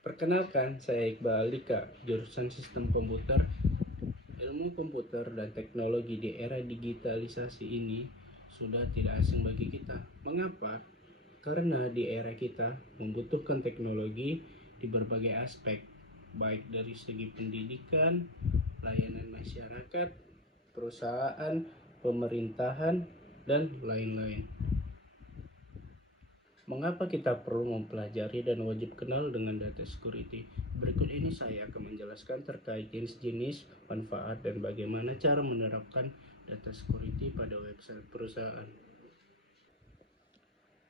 Perkenalkan, saya Iqbal Dika, jurusan Sistem Komputer. Ilmu komputer dan teknologi di era digitalisasi ini sudah tidak asing bagi kita. Mengapa? Karena di era kita membutuhkan teknologi di berbagai aspek, baik dari segi pendidikan, layanan masyarakat, perusahaan, pemerintahan, dan lain-lain. Mengapa kita perlu mempelajari dan wajib kenal dengan data security? Berikut ini saya akan menjelaskan terkait jenis-jenis, manfaat, dan bagaimana cara menerapkan data security pada website perusahaan.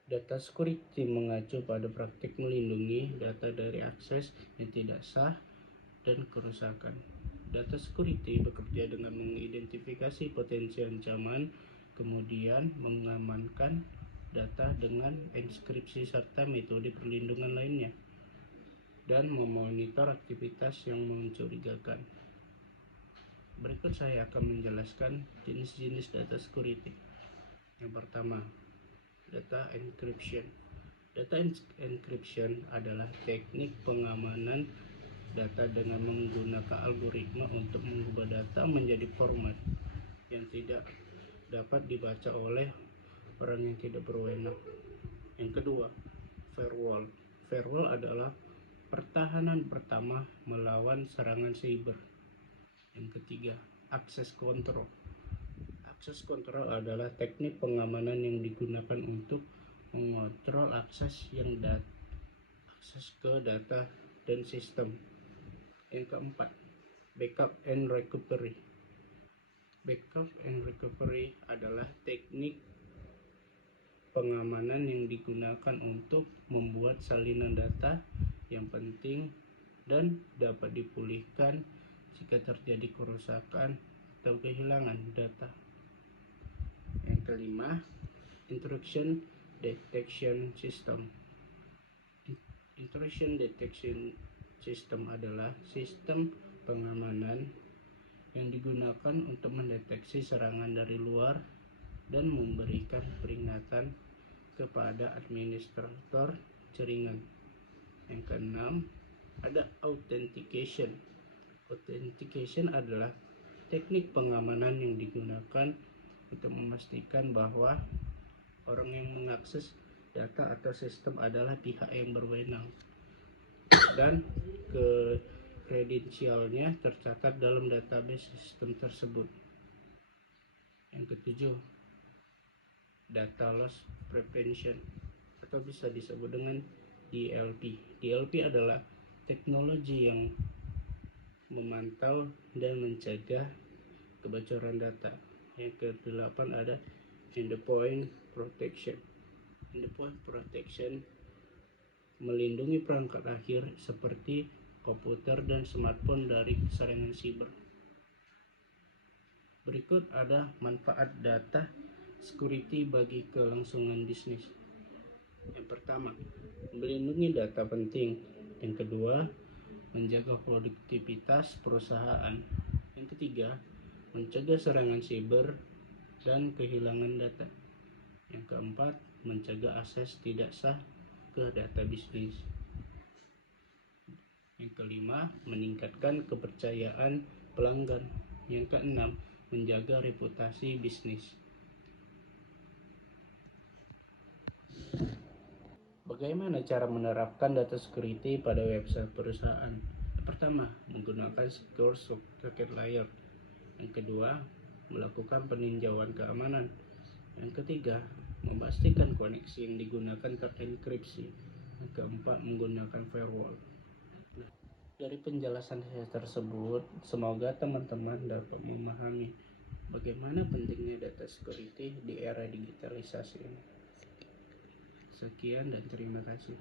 Data security mengacu pada praktik melindungi data dari akses yang tidak sah dan kerusakan. Data security bekerja dengan mengidentifikasi potensi ancaman, kemudian mengamankan data dengan enkripsi serta metode perlindungan lainnya, dan memonitor aktivitas yang mencurigakan. Berikut saya akan menjelaskan jenis-jenis data security. Yang pertama, data encryption. Data encryption adalah teknik pengamanan data dengan menggunakan algoritma untuk mengubah data menjadi format yang tidak dapat dibaca oleh orang yang tidak berwenang. Yang kedua, firewall. Firewall adalah pertahanan pertama melawan serangan cyber. Yang ketiga, access control. Access control adalah teknik pengamanan yang digunakan untuk mengontrol akses ke data dan sistem. Yang keempat, backup and recovery. Backup and recovery adalah teknik pengamanan yang digunakan untuk membuat salinan data yang penting dan dapat dipulihkan jika terjadi kerusakan atau kehilangan data. Yang kelima, intrusion detection system. Intrusion detection system adalah sistem pengamanan yang digunakan untuk mendeteksi serangan dari luar dan memberikan peringatan kepada administrator jaringan. Yang keenam, ada authentication. Authentication adalah teknik pengamanan yang digunakan untuk memastikan bahwa orang yang mengakses data atau sistem adalah pihak yang berwenang dan kredensialnya tercatat dalam database sistem tersebut. Yang ketujuh, data loss prevention atau bisa disebut dengan DLP. DLP adalah teknologi yang memantau dan mencegah kebocoran data. Yang kedelapan ada endpoint protection. Endpoint protection melindungi perangkat akhir seperti komputer dan smartphone dari serangan siber. Berikut ada manfaat data security bagi kelangsungan bisnis. Yang pertama, melindungi data penting. Yang kedua, menjaga produktivitas perusahaan. Yang ketiga, mencegah serangan siber dan kehilangan data. Yang keempat, mencegah akses tidak sah ke data bisnis. Yang kelima, meningkatkan kepercayaan pelanggan. Yang keenam, menjaga reputasi bisnis. Bagaimana cara menerapkan data security pada website perusahaan? Yang pertama, menggunakan secure socket layer. Yang kedua, melakukan peninjauan keamanan. Yang ketiga, memastikan koneksi yang digunakan terenkripsi. Yang keempat, menggunakan firewall. Dari penjelasan saya tersebut, semoga teman-teman dapat memahami bagaimana pentingnya data security di era digitalisasi ini. Sekian dan terima kasih.